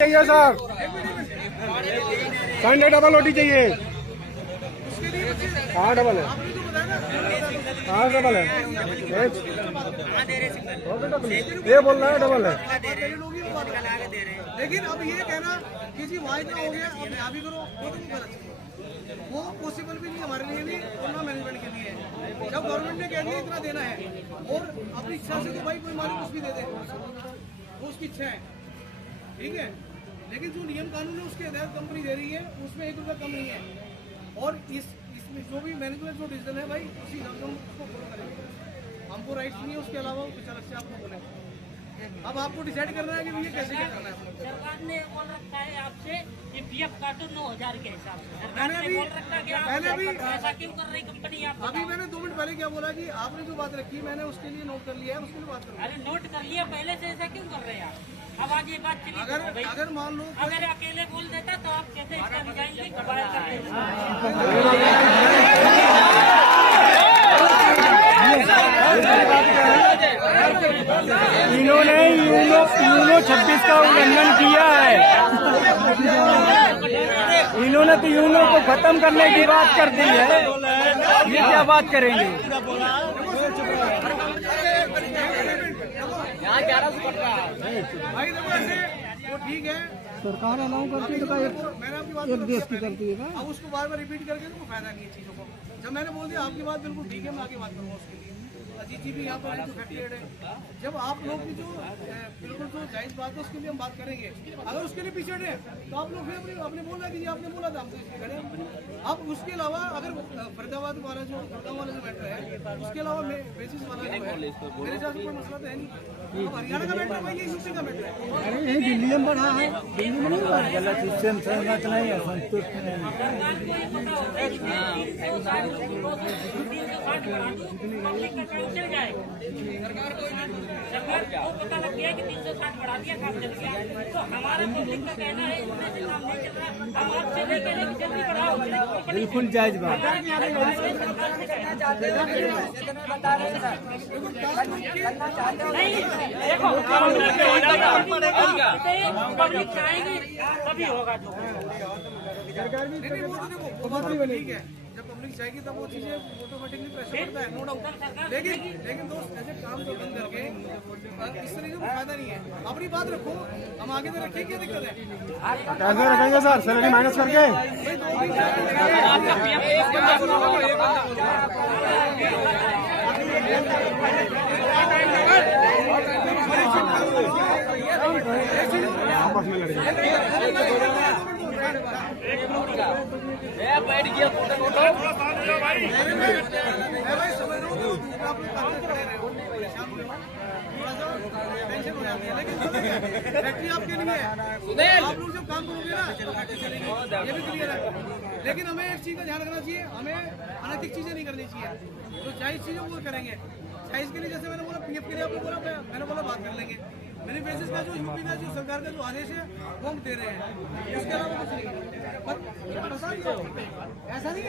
चाहिए sir, Sunday double रोटी चाहिए। हाँ डबल है, हाँ डबल है, ये बोल रहा है डबल है। लेकिन अब ये कहना किसी वाइड का हो गया अब यहाँ भी करो वो तो गलत, वो पॉसिबल भी नहीं हमारे लिए भी और ना मैनेजमेंट के लिए। जब गवर्नमेंट ने कह दिया इतना देना है और अपनी इच्छा से तो भाई कोई मालिक कुछ भी दे दे, वो उसकी इच्छा है, ठीक है। लेकिन जो नियम कानून है उसके तहत कंपनी दे रही है, उसमें 1 रुपया कम नहीं है। और इसमें जो भी मैनेजमेंट जो डिसीजन है भाई उसी हिसाब से हम उसको फॉलो करेंगे। हमको राइट्स नहीं है उसके अलावा कुछ अलग से आपको बोले। अब आपको डिसाइड करना है कि ये कैसे क्या करना है। सरकार ने बोल रखा है आपसे कि पीएफ काटो 9,000 के हिसाब से। सरकार मैंने ने भी बोल रखा है कि मैंने भी ऐसा क्यों कर रही कंपनी आप अभी मैंने 2 मिनट पहले क्या बोला कि आपने जो बात रखी मैंने उसके लिए नोट कर लिया है, उसके लिए बात करूँ। अरे नोट कर लिया पहले से, ऐसा क्यों कर रहे हैं आप? अब आज ये बात चली अगर मान लो अगर अकेले बोल देता तो आप कहते इसका रिजाइन ले कबाड़ करते। इन्होंने यूनो 26 का उल्लंघन किया है। इन्होंने तो यूनो को खत्म करने की बात कर दी है, ये क्या बात करेंगे। भाई देखो ऐसे वो ठीक है, सरकार अलाउ करती है तो मैंने आपकी बात एक देश की करती है ना। अब उसको बार बार रिपीट करके तो फायदा नहीं है चीज़ों को। जब मैंने बोल दिया आपकी बात बिल्कुल ठीक है, मैं आगे बात करूँगा उसके लिए। अजीत जी भी यहाँ पर है जो फैक्ट्री है, जब आप लोग की जो बिल्कुल जो जायज़ बात है उसके लिए हम बात करेंगे। अगर उसके लिए पीछे है तो आप लोग फिर आपने बोला कि आपने बोला था हमसे इसलिए खड़े। अब उसके अलावा अगर फरीदाबाद वाला जो गुड़गांव वाला जो मैटर है उसके अलावा बेसिस वाला जो है मेरे हिसाब से कोई मसला तो है नहीं। अब हरियाणा का मैटर है, ये यूपी का मैटर है। अरे यही दिल्ली में बढ़ा है, दिल्ली में नहीं बढ़ा। गलत सिस्टम सहमत नहीं है, संतुष्ट नहीं है। सरकार को ये पता होता है कि 360 बढ़ा दूं, पब्लिक का काम चल जाएगा। सरकार को पता लग गया कि 360 बढ़ा दिया, काम चल गया। तो हमारा पब्लिक का कहना है इसमें से काम नहीं चल रहा, हम आपसे नहीं कह रहे कि जल्दी बढ़ाओ। बिल्कुल जायज बात। नहीं देखो पब्लिक चाहेगी तभी होगा जो नहीं वो तो देखो वो बात तो ठीक है, जब पब्लिक चाहेगी तब वो चीजें ऑटोमेटिकली प्रेशर पड़ता है, नो डाउट। लेकिन दोस्त ऐसे काम तो बंद करके इस तरीके का फायदा नहीं है। अपनी बात रखो, हम आगे तो रखें, क्या दिक्कत है। कैसे रखेंगे सर, सैलरी माइनस करके। आपस में लड़ेंगे। फैक्ट्री आपके लिए है, आप लोग जब काम करोगे ना तो फैक्ट्री चलेगी, ये भी क्लियर है। लेकिन हमें एक चीज का ध्यान रखना चाहिए, हमें अनैतिक चीजें नहीं करनी चाहिए। जो जायज चीजें वो करेंगे। जायज के लिए जैसे मैंने बोला पीएफ के लिए आपने बोला, मैंने बोला बात कर लेंगे। मेरी बेसिस का जो यूपी का जो सरकार का जो आदेश है वो हम दे रहे हैं, उसके अलावा कुछ नहीं है। ऐसा नहीं है।